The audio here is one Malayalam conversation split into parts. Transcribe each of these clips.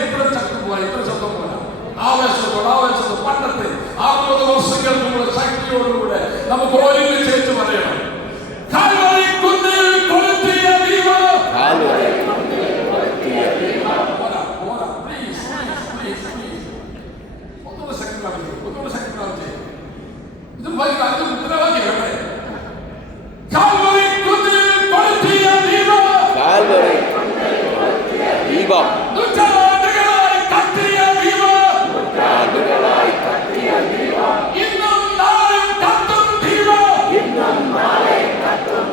ഇത്ര ശബ്ദം പോലെ ആവേശത്തോട് പണ്ടത്തെ 60 വർഷങ്ങൾക്കുള്ള ശക്തിയോടുകൂടെ നമുക്ക് ഒരുമിച്ച് പറയണം. കാൽവരി കുന്നിൽ കൊളുത്തിയ ദീപം. ഒന്നുകൂടെ ശക്തി ഇത് മുദ്രാവാക്യമാണ്. കാൽവരി കുന്നിൽ കൊളുത്തിയ ദീപം. നൂറ്റാണ്ടുകളായി കത്തിയ ദീപം. ഇന്നും നാളെയും കത്തും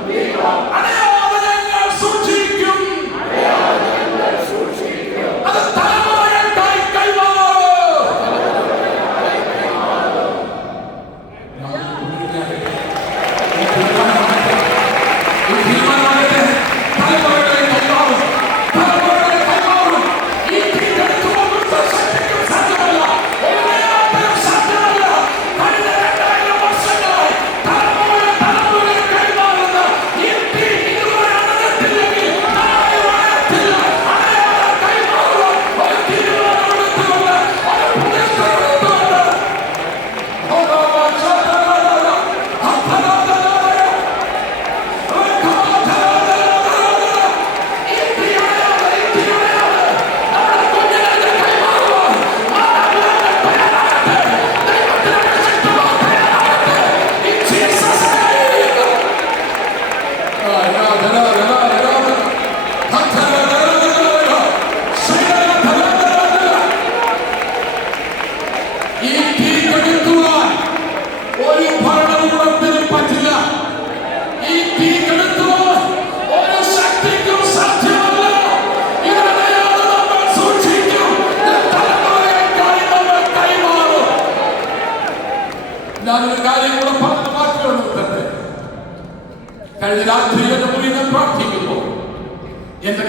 ദീപം. അടയാതെ ഞങ്ങൾ സൂക്ഷിക്കും. അത് തലമുറകൾക്കായി കൈമാറും. ഞാനൊരു കാര്യം കൂടെ പറഞ്ഞ വാക്കുകൾ നിർത്തട്ടെ. കഴിഞ്ഞ രാത്രി എന്റെ മുറിയിൽ പ്രാർത്ഥിക്കുമ്പോൾ എന്റെ